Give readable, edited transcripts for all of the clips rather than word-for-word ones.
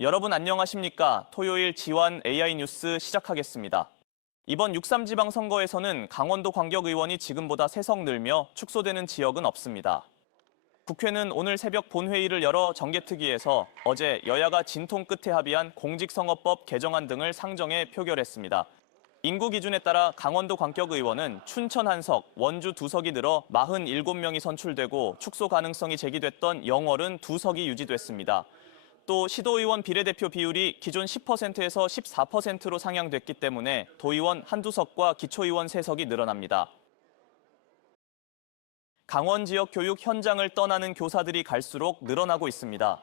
여러분 안녕하십니까? 토요일 지원 AI 뉴스 시작하겠습니다. 이번 6.3 지방선거에서는 강원도 광역의원이 지금보다 3석 늘며 축소되는 지역은 없습니다. 국회는 오늘 새벽 본회의를 열어 정개특위에서 어제 여야가 진통 끝에 합의한 공직선거법 개정안 등을 상정해 표결했습니다. 인구 기준에 따라 강원도 광역의원은 춘천 1석, 원주 2석이 늘어 47명이 선출되고 축소 가능성이 제기됐던 영월은 2석이 유지됐습니다. 또 시도의원 비례대표 비율이 기존 10%에서 14%로 상향됐기 때문에 도의원 한두 석과 기초의원 3석이 늘어납니다. 강원 지역 교육 현장을 떠나는 교사들이 갈수록 늘어나고 있습니다.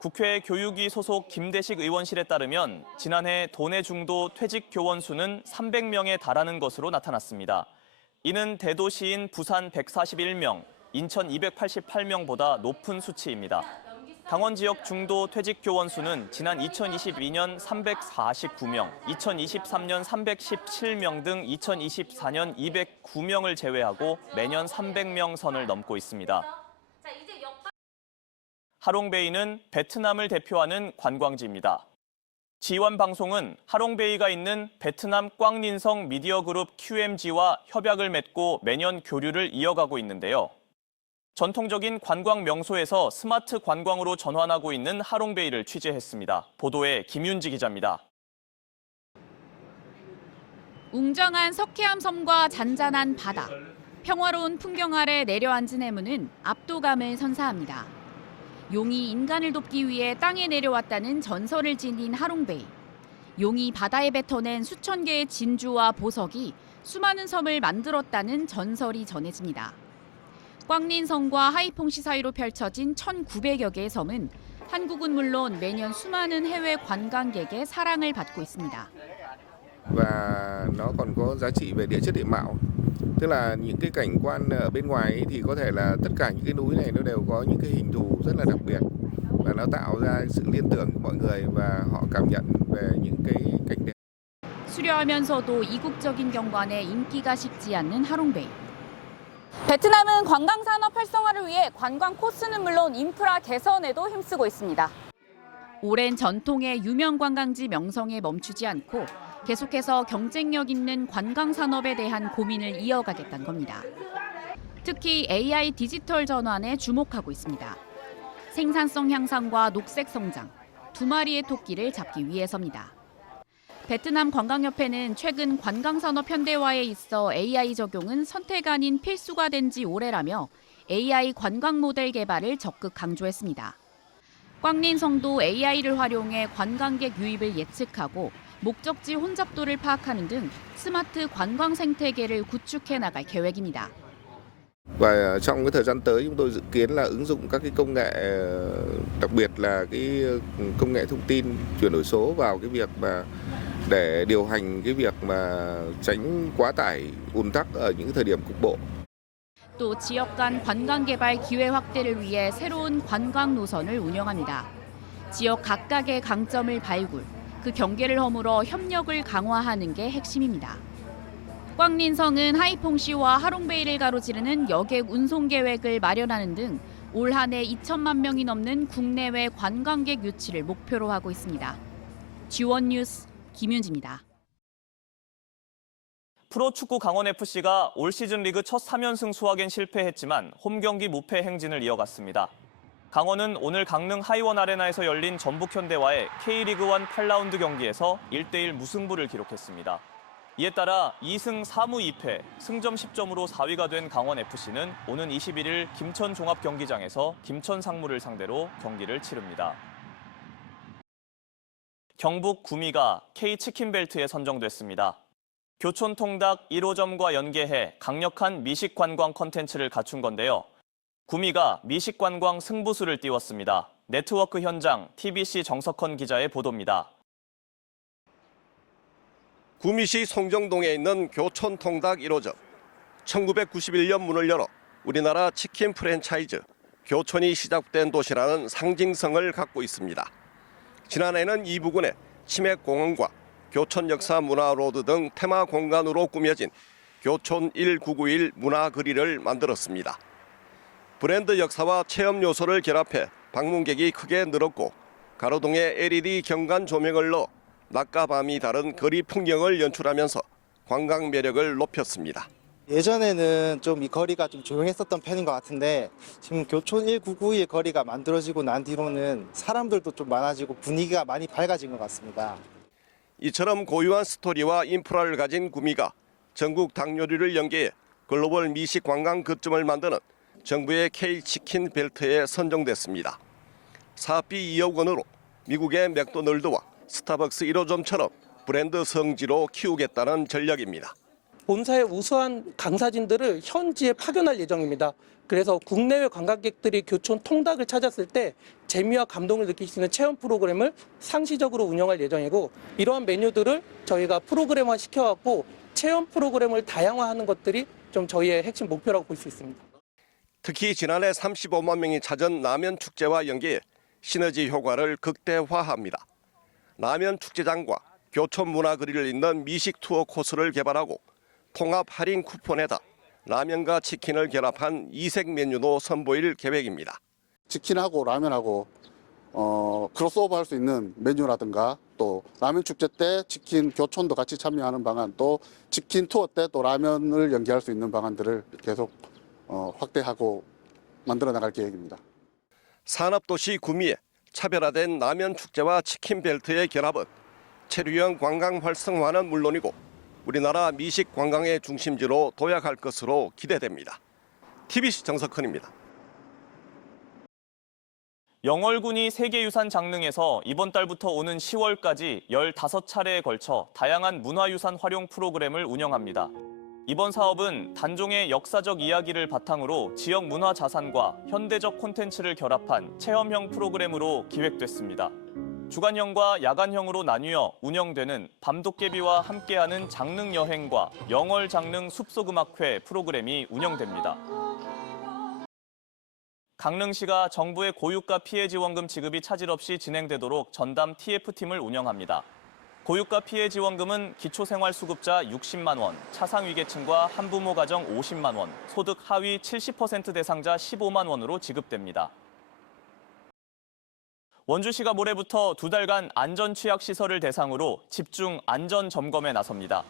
국회 교육위 소속 김대식 의원실에 따르면 지난해 도내 중도 퇴직 교원 수는 300명에 달하는 것으로 나타났습니다. 이는 대도시인 부산 141명, 인천 288명보다 높은 수치입니다. 강원 지역 중도 퇴직 교원 수는 지난 2022년 349명, 2023년 317명 등 2024년 209명을 제외하고 매년 300명 선을 넘고 있습니다. 하롱베이는 베트남을 대표하는 관광지입니다. 지원 방송은 하롱베이가 있는 베트남 꽝린성 미디어그룹 QMG와 협약을 맺고 매년 교류를 이어가고 있는데요. 전통적인 관광 명소에서 스마트 관광으로 전환하고 있는 하롱베이를 취재했습니다. 보도에 김윤지 기자입니다. 웅장한 석회암 섬과 잔잔한 바다, 평화로운 풍경 아래 내려앉은 해무는 압도감을 선사합니다. 용이 인간을 돕기 위해 땅에 내려왔다는 전설을 지닌 하롱베이. 용이 바다에 뱉어낸 수천 개의 진주와 보석이 수많은 섬을 만들었다는 전설이 전해집니다. 꽝린성과 하이퐁시 사이로 펼쳐진 1,900여 개의 섬은 한국은 물론 매년 수많은 해외 관광객의 사랑을 받고 있습니다. Và nó còn có giá trị về địa chất địa mạo. Tức là những cái cảnh quan ở bên ngoài ấy thì có thể là tất cả những cái núi này nó đều có những cái hình thù rất là đặc biệt và nó tạo ra sự liên tưởng của mọi người và họ cảm nhận về những cái cảnh đẹp. 수려하면서도 이국적인 경관에 인기가 식지 않는 하롱베이. 베트남은 관광 산업 활성화를 위해 관광 코스는 물론 인프라 개선에도 힘쓰고 있습니다. 오랜 전통의 유명 관광지 명성에 멈추지 않고 계속해서 경쟁력 있는 관광 산업에 대한 고민을 이어가겠다는 겁니다. 특히 AI 디지털 전환에 주목하고 있습니다. 생산성 향상과 녹색 성장, 2마리의 토끼를 잡기 위해서입니다. 베트남 관광협회는 최근 관광산업 현대화에 있어 AI 적용은 선택 아닌 필수가 된 지 오래라며 AI 관광 모델 개발을 적극 강조했습니다. 꽝린성도 AI를 활용해 관광객 유입을 예측하고 목적지 혼잡도를 파악하는 등 스마트 관광 생태계를 구축해 나갈 계획입니다. Và trong cái thời gian tới chúng tôi dự kiến là ứng dụng các cái công nghệ, đặc biệt là cái công nghệ thông tin chuyển đổi số vào cái việc mà để điều hành cái việc mà tránh quá tải ùn tắc ở những thời điểm cục bộ. 또 지역 간 관광 개발 기회 확대를 위해 새로운 관광 노선을 운영합니다. 지역 각각의 강점을 발굴, 그 경계를 허물어 협력을 강화하는 게 핵심입니다. 꽝린성은 하이퐁시와 하롱베이를 가로지르는 여객 운송 계획을 마련하는 등 올 한 해 2천만 명이 넘는 국내외 관광객 유치를 목표로 하고 있습니다. G1 뉴스 김윤지입니다. 프로축구 강원FC가 올 시즌 리그 첫 3연승 수확엔 실패했지만 홈경기 무패 행진을 이어갔습니다. 강원은 오늘 강릉 하이원 아레나에서 열린 전북현대와의 K리그1 8라운드 경기에서 1대1 무승부를 기록했습니다. 이에 따라 2승 4무 2패, 승점 10점으로 4위가 된 강원FC는 오는 21일 김천 종합경기장에서 김천 상무를 상대로 경기를 치릅니다. 경북 구미가 K치킨벨트에 선정됐습니다. 교촌통닭 1호점과 연계해 강력한 미식관광 콘텐츠를 갖춘 건데요. 구미가 미식관광 승부수를 띄웠습니다. 네트워크 현장 TBC 정석헌 기자의 보도입니다. 구미시 송정동에 있는 교촌통닭 1호점. 1991년 문을 열어 우리나라 치킨 프랜차이즈 교촌이 시작된 도시라는 상징성을 갖고 있습니다. 지난해는 이 부근에 치맥공원과 교촌 역사 문화로드 등 테마 공간으로 꾸며진 교촌 1991 문화거리를 만들었습니다. 브랜드 역사와 체험 요소를 결합해 방문객이 크게 늘었고 가로등에 LED 경관 조명을 넣어 낮과 밤이 다른 거리 풍경을 연출하면서 관광 매력을 높였습니다. 예전에는 좀 이 거리가 좀 조용했었던 편인 것 같은데 지금 교촌 1992의 거리가 만들어지고 난 뒤로는 사람들도 좀 많아지고 분위기가 많이 밝아진 것 같습니다. 이처럼 고유한 스토리와 인프라를 가진 구미가 전국 닭요리를 연계해 글로벌 미식 관광 거점을 만드는 정부의 K치킨 벨트에 선정됐습니다. 사업비 2억 원으로 미국의 맥도널드와 스타벅스 1호점처럼 브랜드 성지로 키우겠다는 전략입니다. 본사의 우수한 강사진들을 현지에 파견할 예정입니다. 그래서 국내외 관광객들이 교촌 통닭을 찾았을 때 재미와 감동을 느낄 수 있는 체험 프로그램을 상시적으로 운영할 예정이고, 이러한 메뉴들을 저희가 프로그램화 시켜갖고 체험 프로그램을 다양화하는 것들이 좀 저희의 핵심 목표라고 볼 수 있습니다. 특히 지난해 35만 명이 찾은 라면 축제와 연계해 시너지 효과를 극대화합니다. 라면 축제장과 교촌 문화거리를 잇는 미식 투어 코스를 개발하고 통합 할인 쿠폰에다 라면과 치킨을 결합한 이색 메뉴도 선보일 계획입니다. 치킨하고 라면하고 크로스오버 할 수 있는 메뉴라든가, 또 라면 축제 때 치킨 교촌도 같이 참여하는 방안, 또 치킨 투어 때 또 라면을 연계할 수 있는 방안들을 계속 확대하고 만들어 나갈 계획입니다. 산업도시 구미의 차별화된 라면 축제와 치킨 벨트의 결합은 체류형 관광 활성화는 물론이고 우리나라 미식 관광의 중심지로 도약할 것으로 기대됩니다. TBC 정석헌입니다. 영월군이 세계유산 장릉에서 이번 달부터 오는 10월까지 15차례에 걸쳐 다양한 문화유산 활용 프로그램을 운영합니다. 이번 사업은 단종의 역사적 이야기를 바탕으로 지역 문화 자산과 현대적 콘텐츠를 결합한 체험형 프로그램으로 기획됐습니다. 주간형과 야간형으로 나뉘어 운영되는 밤도깨비와 함께하는 장릉 여행과 영월 장릉 숲속음악회 프로그램이 운영됩니다. 강릉시가 정부의 고유가 피해 지원금 지급이 차질 없이 진행되도록 전담 TF팀을 운영합니다. 고유가 피해 지원금은 기초생활수급자 60만 원, 차상위계층과 한부모 가정 50만 원, 소득 하위 70% 대상자 15만 원으로 지급됩니다. 원주시가 모레부터 2달간 안전취약시설을 대상으로 집중 안전점검에 나섭니다.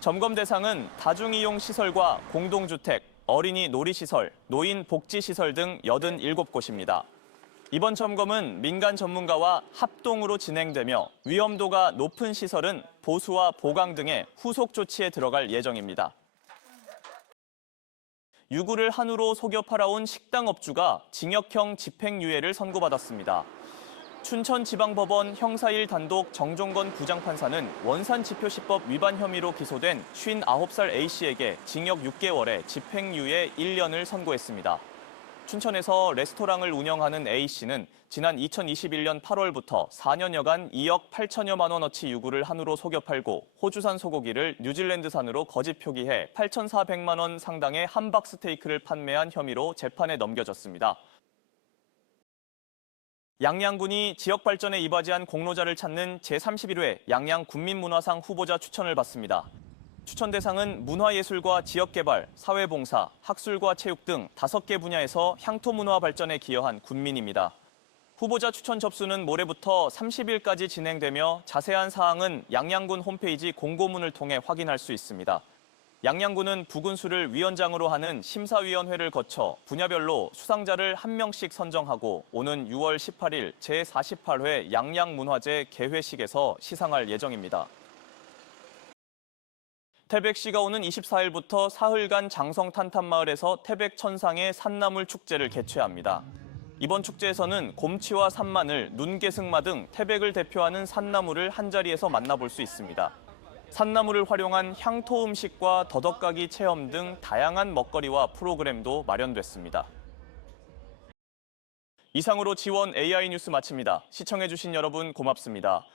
점검 대상은 다중이용시설과 공동주택, 어린이 놀이시설, 노인 복지시설 등 87곳입니다. 이번 점검은 민간 전문가와 합동으로 진행되며 위험도가 높은 시설은 보수와 보강 등의 후속 조치에 들어갈 예정입니다. 유구를 한우로 속여 팔아온 식당업주가 징역형 집행유예를 선고받았습니다. 춘천지방법원 형사1 단독 정종건 부장판사는 원산지표시법 위반 혐의로 기소된 59살 A씨에게 징역 6개월에 집행유예 1년을 선고했습니다. 춘천에서 레스토랑을 운영하는 A씨는 지난 2021년 8월부터 4년여간 2억 8천여만 원어치 유구를 한우로 속여 팔고 호주산 소고기를 뉴질랜드산으로 거짓 표기해 8,400만 원 상당의 함박 스테이크를 판매한 혐의로 재판에 넘겨졌습니다. 양양군이 지역 발전에 이바지한 공로자를 찾는 제31회 양양 군민문화상 후보자 추천을 받습니다. 추천 대상은 문화예술과 지역개발, 사회봉사, 학술과 체육 등 5개 분야에서 향토문화 발전에 기여한 군민입니다. 후보자 추천 접수는 모레부터 30일까지 진행되며 자세한 사항은 양양군 홈페이지 공고문을 통해 확인할 수 있습니다. 양양군은 부군수를 위원장으로 하는 심사위원회를 거쳐 분야별로 수상자를 1명씩 선정하고 오는 6월 18일 제48회 양양문화제 개회식에서 시상할 예정입니다. 태백시가 오는 24일부터 사흘간 장성탄탄마을에서 태백천상의 산나물 축제를 개최합니다. 이번 축제에서는 곰치와 산마늘, 눈개승마 등 태백을 대표하는 산나물을 한자리에서 만나볼 수 있습니다. 산나물을 활용한 향토 음식과 더덕가기 체험 등 다양한 먹거리와 프로그램도 마련됐습니다. 이상으로 지원 AI 뉴스 마칩니다. 시청해주신 여러분 고맙습니다.